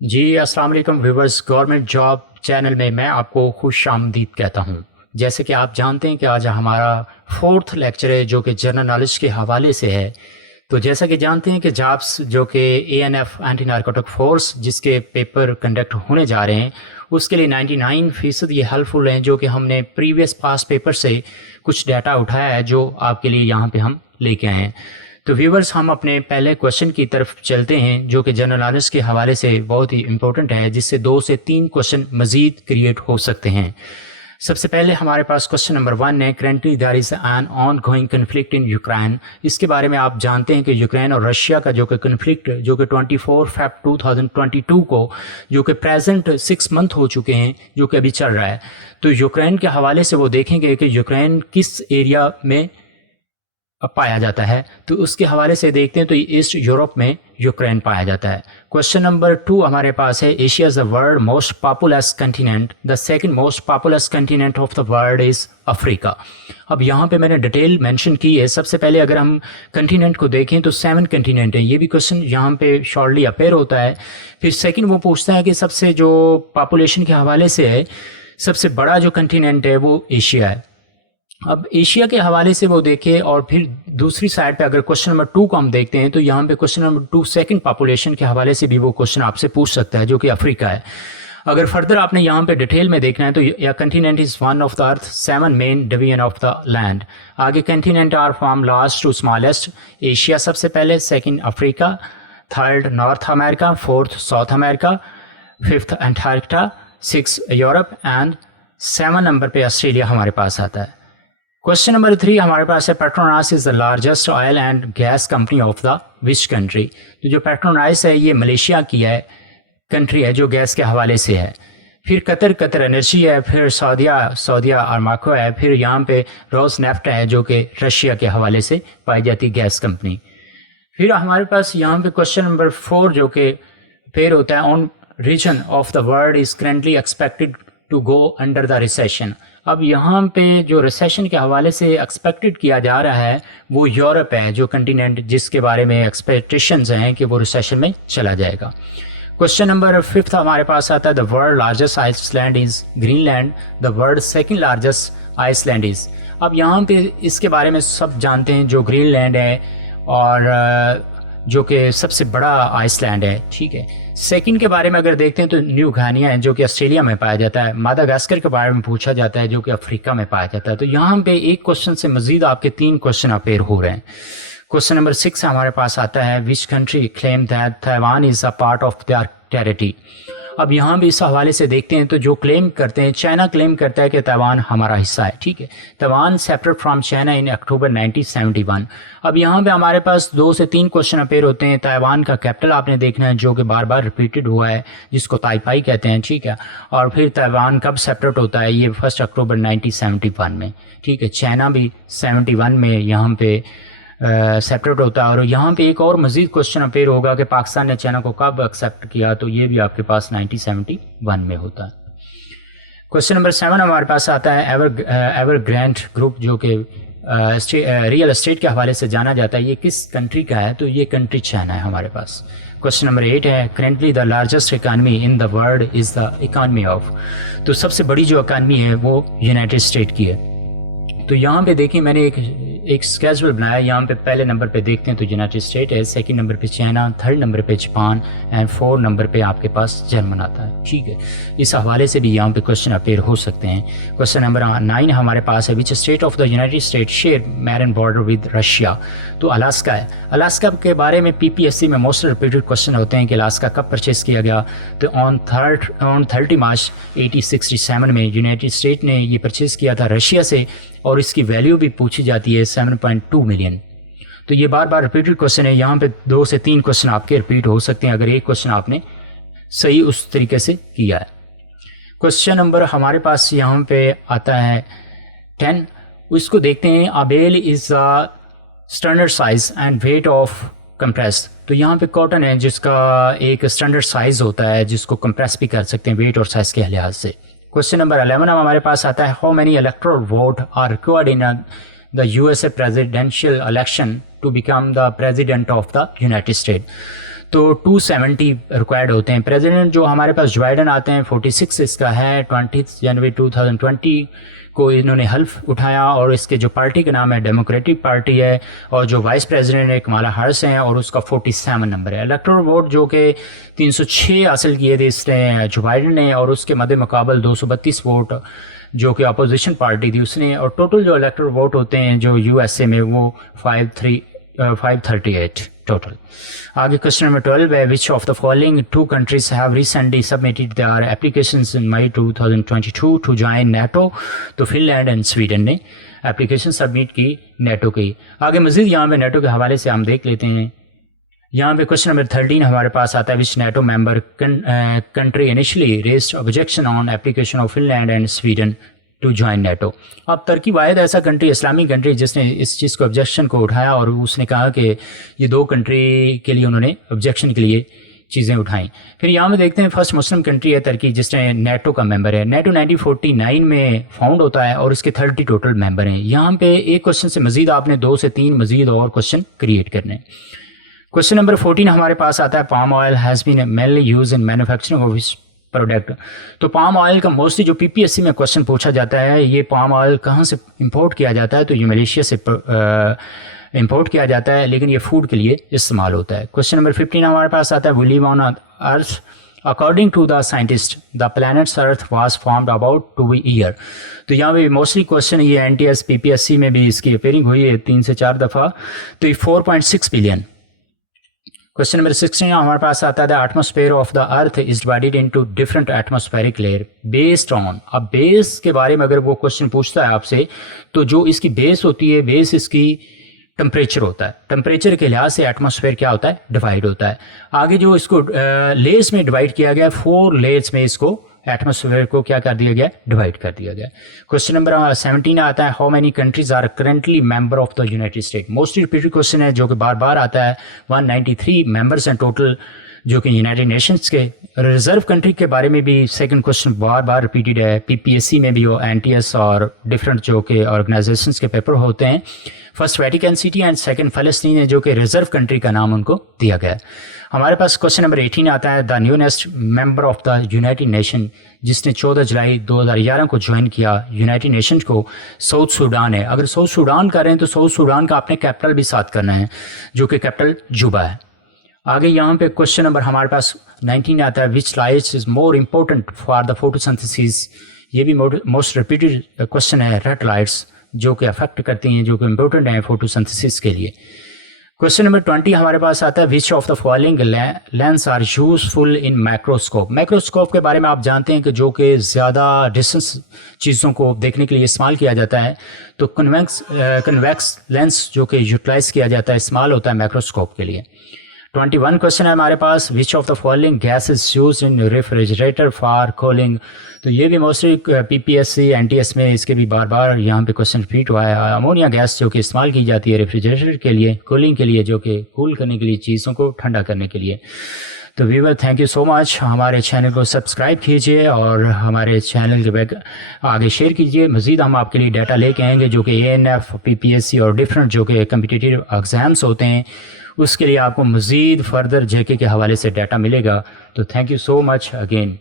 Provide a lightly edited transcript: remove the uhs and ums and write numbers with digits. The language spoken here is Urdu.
جی السلام علیکم ویورز، گورنمنٹ جاب چینل میں میں آپ کو خوش آمدید کہتا ہوں۔ جیسے کہ آپ جانتے ہیں کہ آج ہمارا 4تھ لیکچر ہے جو کہ جنرل نالج کے حوالے سے ہے۔ تو جیسا کہ جانتے ہیں کہ جابس جو کہ ANF اینٹی نارکوٹک فورس جس کے پیپر کنڈکٹ ہونے جا رہے ہیں اس کے لیے 99% یہ ہیلپ فل ہیں، جو کہ ہم نے پریویس پاس پیپر سے کچھ ڈیٹا اٹھایا ہے جو آپ کے لیے یہاں پہ ہم لے کے آئے ہیں۔ تو ویورز، ہم اپنے پہلے کوشچن کی طرف چلتے ہیں جو کہ جنرل نالج کے حوالے سے بہت ہی امپورٹنٹ ہے، جس سے 2 سے 3 کوشچن مزید کریٹ ہو سکتے ہیں۔ سب سے پہلے ہمارے پاس کوشچن نمبر 1 ہے، currently there is an ongoing conflict in Ukraine. اس کے بارے میں آپ جانتے ہیں کہ یوکرین اور رشیا کا جو کہ کنفلکٹ جو کہ 24 فیب 2022 کو جو کہ پریزنٹ 6 منتھ ہو چکے ہیں جو کہ ابھی چل رہا ہے۔ تو یوکرین کے حوالے سے وہ دیکھیں گے کہ یوکرین کس ایریا میں پایا جاتا ہے، تو اس کے حوالے سے دیکھتے ہیں تو ایسٹ یورپ میں یوکرین پایا جاتا ہے۔ کوشچن نمبر 2 ہمارے پاس ہے، Asia is the world most populous continent, the second most populous continent of the world is Africa. اب یہاں پہ میں نے ڈیٹیل مینشن کی ہے۔ سب سے پہلے اگر ہم کنٹیننٹ کو دیکھیں تو 7 کنٹیننٹ ہیں، یہ بھی کوشچن یہاں پہ شارٹلی اپیئر ہوتا ہے۔ پھر سیکنڈ وہ پوچھتا ہے کہ سب سے جو پاپولیشن کے حوالے سے ہے سب سے بڑا جو کنٹیننٹ ہے وہ ایشیا ہے۔ اب ایشیا کے حوالے سے وہ دیکھے، اور پھر دوسری سائڈ پہ اگر کوشچن نمبر 2 کو ہم دیکھتے ہیں تو یہاں پہ کوشچن نمبر 2 سیکنڈ پاپولیشن کے حوالے سے بھی وہ کوشچن آپ سے پوچھ سکتا ہے جو کہ افریقہ ہے۔ اگر فردر آپ نے یہاں پہ ڈیٹیل میں دیکھنا ہے تو یا continent is one of the Earth 7 main division of the land. آگے continent are from largest to smallest, Asia سب سے پہلے، second Africa, third North America, fourth South America, fifth Antarctica, 6 Europe, and 7 number پہ آسٹریلیا ہمارے پاس آتا ہے۔ کوشچن نمبر 3 ہمارے پاس ہے، Petronas is the largest oil and gas company of the which country. تو جو پیٹروناس ہے یہ ملیشیا کی ہے کنٹری ہے جو گیس کے حوالے سے ہے۔ پھر قطر انرجی ہے، پھر سعودیہ آرامکو ہے، پھر یہاں پہ روز نیفٹ ہے جو کہ رشیا کے حوالے سے پائی جاتی گیس کمپنی۔ پھر ہمارے پاس یہاں پہ کوشچن نمبر 4 جو کہ پھر ہوتا ہے، on region of the world is currently expected to go under the recession. اب یہاں پہ جو ریسیشن کے حوالے سے ایکسپیکٹڈ کیا جا رہا ہے وہ یورپ ہے، جو کنٹیننٹ جس کے بارے میں ایکسپیکٹیشنز ہیں کہ وہ ریسیشن میں چلا جائے گا۔ کوشچن نمبر 5 ہمارے پاس آتا ہے، the world largest island is Greenland, the world second largest island is. اب یہاں پہ اس کے بارے میں سب جانتے ہیں جو گرین لینڈ ہے اور جو کہ سب سے بڑا آئس لینڈ ہے، ٹھیک ہے۔ سیکنڈ کے بارے میں اگر دیکھتے ہیں تو نیو گھانیہ ہے جو کہ آسٹریلیا میں پایا جاتا ہے۔ ماداگاسکر کے بارے میں پوچھا جاتا ہے جو کہ افریقہ میں پایا جاتا ہے۔ تو یہاں پہ ایک کوشچن سے مزید آپ کے 3 کوشچن اپیئر ہو رہے ہیں۔ کوشچن نمبر 6 ہمارے پاس آتا ہے، which country claim that Taiwan is a part of their territory. اب یہاں بھی اس حوالے سے دیکھتے ہیں تو جو کلیم کرتے ہیں، چائنا کلیم کرتا ہے کہ تائیوان ہمارا حصہ ہے، ٹھیک ہے۔ Taiwan separate from China in October 1971۔ اب یہاں پہ ہمارے پاس 2 سے 3 کوشچن اپیئر ہوتے ہیں۔ تائیوان کا کیپٹل آپ نے دیکھنا ہے جو کہ بار بار ریپیٹڈ ہوا ہے، جس کو تائیپائی کہتے ہیں، ٹھیک ہے۔ اور پھر تائیوان کب سیپریٹ ہوتا ہے، یہ 1 اکتوبر 1971 میں، ٹھیک ہے۔ چائنا بھی 71 میں یہاں پہ سیپریٹ ہوتا ہے۔ اور یہاں پہ ایک اور مزید کوشچن اپیئر ہوگا کہ پاکستان نے چائنا کو کب ایکسیپٹ کیا، تو یہ بھی آپ کے پاس 1971 میں ہوتا ہے۔ کوشچن نمبر 7 ہمارے پاس آتا ہے، ایور گرینڈ گروپ جو کہ ریئل اسٹیٹ کے حوالے سے جانا جاتا ہے، یہ کس کنٹری کا ہے، تو یہ کنٹری چائنا ہے ہمارے پاس۔ کوشچن نمبر 8 ہے، currently the largest economy in the world is the economy of. تو سب سے بڑی جو اکانمی ہے وہ یونائٹڈ اسٹیٹ کی ہے۔ تو یہاں پہ دیکھیں میں نے ایک اسکیجول بنایا، یہاں پہ پہلے نمبر پہ دیکھتے ہیں تو یونائٹڈ اسٹیٹ ہے، سیکنڈ نمبر پہ چائنا، تھرڈ نمبر پہ جاپان، اینڈ 4 نمبر پہ آپ کے پاس جرمن آتا ہے، ٹھیک ہے۔ اس حوالے سے بھی یہاں پہ کوشچن اپیئر ہو سکتے ہیں۔ کوشچن نمبر 9 ہمارے پاس ہے، which state of the United state share marine border with Russia. تو الاسکا ہے۔ الاسکا کے بارے میں PPSC میں موسٹ ریپیٹڈ کوشچن ہوتے ہیں کہ الاسکا کب پرچیز کیا گیا، تو آن 30 مارچ 1867 میں یونائٹڈ اسٹیٹ نے یہ پرچیز کیا تھا رشیا سے، اور اس کی ویلیو بھی پوچھی جاتی ہے 7.2 ملین۔ تو یہ بار بار ریپیٹڈ کوشچن ہے، یہاں پہ 2 سے 3 کوشچن آپ کے ریپیٹ ہو سکتے ہیں اگر ایک کوشچن آپ نے صحیح اس طریقے سے کیا ہے۔ کوشچن نمبر ہمارے پاس یہاں پہ آتا ہے 10، اس کو دیکھتے ہیں، able is standard size and weight of compress. تو یہاں پہ کاٹن ہے جس کا ایک اسٹینڈرڈ سائز ہوتا ہے جس کو کمپریس بھی کر سکتے ہیں ویٹ اور سائز کے لحاظ سے۔ کوشچن نمبر 11 ہمارے پاس آتا ہے، how many electoral vote are required in the USA presidential election to become the president of the United States۔ تو 270 ریکوائرڈ ہوتے ہیں. پریزیڈنٹ جو ہمارے پاس جو بائیڈن آتے ہیں 46 اس کا ہے. 20 جنوری 2020 کو انہوں نے حلف اٹھایا اور اس کے جو پارٹی کا نام ہے ڈیموکریٹک پارٹی ہے, اور جو وائس پریزیڈنٹ ہے کمالا ہارس ہیں اور اس کا 47 نمبر ہے. الیکٹورل ووٹ جو کہ 306 حاصل کیے تھے اس نے جو بائیڈن نے, اور اس کے مد مقابل 232 ووٹ جو کہ اپوزیشن پارٹی تھی اس نے, اور ٹوٹل جو الیکٹورل ووٹ ہوتے ہیں جو USA میں وہ 538 ٹوٹل. آگے کوشچن نمبر 12 ہے, which of the following 2 countries have recently submitted their applications in May 2022 to join NATO. تو فن لینڈ اینڈ سویڈن نے اپلیکیشن سبمٹ کی نیٹو کی. آگے مزید یہاں پہ نیٹو کے حوالے سے ہم دیکھ لیتے ہیں. یہاں پہ کوشچن نمبر 13 ہمارے پاس آتا ہے, which NATO member country initially raised objection on application of Finland and Sweden to join NATO. اب ترکی واحد ایسا کنٹری, اسلامی کنٹری جس نے اس چیز کو آبجیکشن کو اٹھایا, اور اس نے کہا کہ یہ 2 کنٹری کے لیے انہوں نے آبجیکشن کے لیے چیزیں اٹھائیں. پھر یہاں میں دیکھتے ہیں فرسٹ مسلم کنٹری ہے ترکی جس نے نیٹو کا ممبر ہے. نیٹو 1949 میں فاؤنڈ ہوتا ہے اور اس کے 30 ٹوٹل ممبر ہیں. یہاں پہ ایک کوشچن سے مزید آپ نے 2 سے 3 مزید اور کوشچن کریٹ کرنے. کوشچن نمبر 14 ہمارے پاس آتا ہے, palm oil has been mainly use in manufacturing of product. تو پام آئل کا موسٹلی جو PPSC میں کوشچن پوچھا جاتا ہے, یہ پام آئل کہاں سے امپورٹ کیا جاتا ہے, تو یہ ملیشیا سے امپورٹ کیا جاتا ہے, لیکن یہ فوڈ کے لیے استعمال ہوتا ہے. کوشچن نمبر 15 ہمارے پاس آتا ہے, we live on Earth according to the scientist the planets Earth was formed about 2 year. تو یہاں پہ موسٹلی کوشچن یہ NTS PPSC میں بھی اس کی اپیئرنگ ہوئی ہے 3 سے 4 دفعہ, تو یہ 4.6 بلین. کوشچن نمبر 16 ہمارے پاس آتا ہے, the atmosphere of the Earth is divided into different atmospheric layer based on. اب بیس کے بارے میں اگر وہ کوشچن پوچھتا ہے آپ سے, تو جو اس کی بیس ہوتی ہے, بیس اس کی ٹمپریچر ہوتا ہے. ٹمپریچر کے لحاظ سے ایٹماسفیئر کیا ہوتا ہے, ڈیوائڈ ہوتا ہے. آگے جو اس کو لیئرس میں ڈیوائڈ کیا گیا, 4 لیئرس میں اس کو ایٹماسفیئر کو کیا کر دیا گیا, ڈیوائڈ کر دیا گیا. کوشچن نمبر 17 آتا ہے, how many countries are currently member of the United State. Mostly repeated question ہے جو کہ بار بار آتا ہے. 193 ممبرس ہیں ٹوٹل جو کہ یونائٹڈ نیشنز کے. ریزرو کنٹری کے بارے میں بھی سیکنڈ کوشچن بار بار ریپیٹڈ ہے. PPSC میں بھی وہ NTS اور ڈفرینٹ جو کہ آرگنائزیشنس کے پیپر ہوتے ہیں. First Vatican city and second فلسطین ہے جو کہ ریزرو کنٹری کا نام ان کو دیا گیا. ہمارے پاس کوشچن نمبر 18 آتا ہے, the newest member of the United Nation جس نے 14 جولائی 2011 کو جوائن کیا یونائٹڈ نیشنز کو, ساؤتھ سوڈان ہے. اگر ساؤتھ سوڈان کا رہیں تو ساؤتھ سوڈان کا اپنے کیپٹل بھی ساتھ کرنا ہے جو کہ کیپٹل جوبا ہے. آگے یہاں پہ کوشچن نمبر ہمارے پاس 19 آتا ہے, which lights is more important for the photosynthesis. یہ بھی موسٹ ریپیٹڈ کوشچن ہے, ریڈ لائٹس جو کہ افیکٹ کرتی ہیں, جو کہ امپورٹنٹ ہیں فوٹوسنتھسس کے لیے. کوشچن نمبر 20 ہمارے پاس آتا ہے, which of the following lens are useful in microscope. Microscope کے بارے میں آپ جانتے ہیں کہ جو کہ زیادہ ڈسٹنس چیزوں کو دیکھنے کے لیے استعمال کیا جاتا ہے, تو کنویکس لینس جو کہ یوٹیلائز کیا جاتا ہے, استعمال ہوتا ہے مائکروسکوپ کے لیے. 21 کوشچن ہے ہمارے پاس, which of the following gas is used in refrigerator for cooling. تو یہ بھی موسٹلی PPSC NTS میں اس کے بھی بار بار یہاں پہ کوشچن ریپیٹ ہوا ہے. امونیا گیس جو کہ استعمال کی جاتی ہے ریفریجریٹر کے لیے, کولنگ کے لیے, جو کہ کول کرنے کے لیے, چیزوں کو ٹھنڈا کرنے کے لیے. تو ویور تھینک یو سو مچ. ہمارے چینل کو سبسکرائب کیجیے اور ہمارے چینل کے بیک آگے شیئر کیجیے. مزید ہم آپ کے لیے ڈیٹا لے کے آئیں گے جو کہ ANF PPSC اور ڈفرینٹ جو کہ کمپٹیٹیو ایگزامس ہوتے ہیں, اس کے لیے آپ کو مزید فردر JK کے حوالے سے ڈیٹا ملے گا. تو thank you so much again.